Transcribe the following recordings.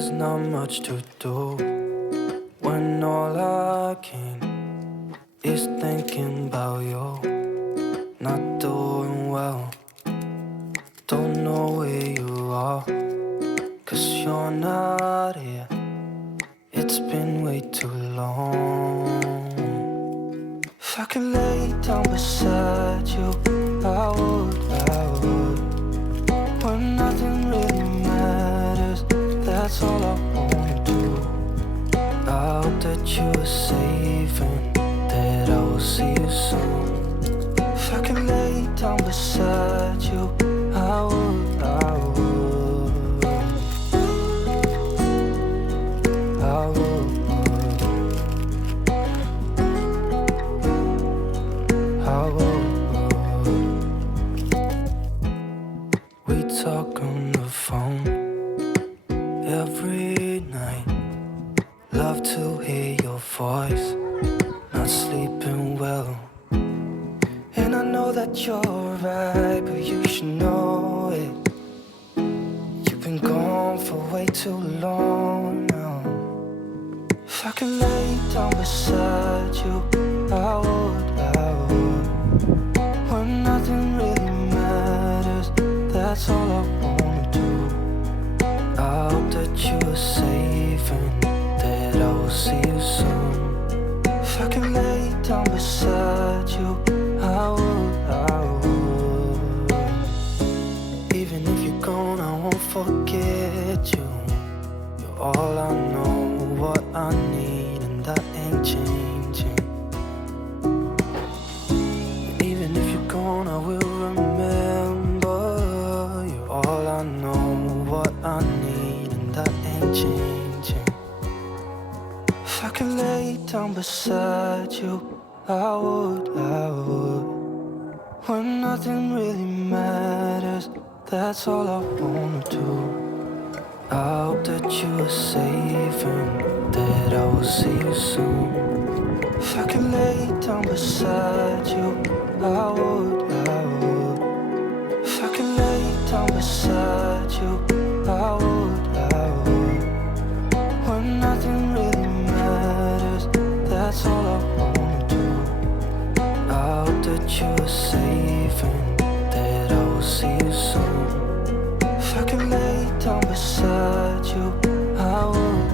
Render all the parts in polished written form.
there's not much to do when all I can is thinking about you. Not doing well, don't know where you are, 'cause you're not here. It's been way too long. If I could lay down beside you, I would. When nothing really matters, that's all I wanna do. I hope that you are safe and that I will see you soon. If I could lay down beside you, I would. We talk on the phone every night. Love to hear your voice. Not sleeping well, and I know that you're right, but you should know it. You've been gone for way too long now. If I could lay down beside you, I would. When nothing really matters, that's all I wanna do. I hope that you are safe and that I will see you soon. If I could lay down beside you, I would. Even if you're gone, I won't forget you. You're all I know, what I need, and that ain't changing. And even if you're gone, I will remember. You're all I know, what I need, and that ain't changing. If I could lay down beside you, I would. When nothing really matters, that's all I wanna do. I hope that you are safe and that I will see you soon. If I could lay down beside you, I would. If I could lay down beside you, I would. When nothing really matters, that's all I wanna do. I hope that you are safe and that I will see you soon. If I could lay down beside you, I would.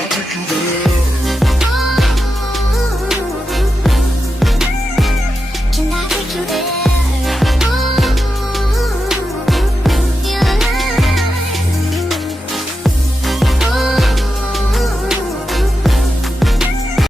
I'll take you there.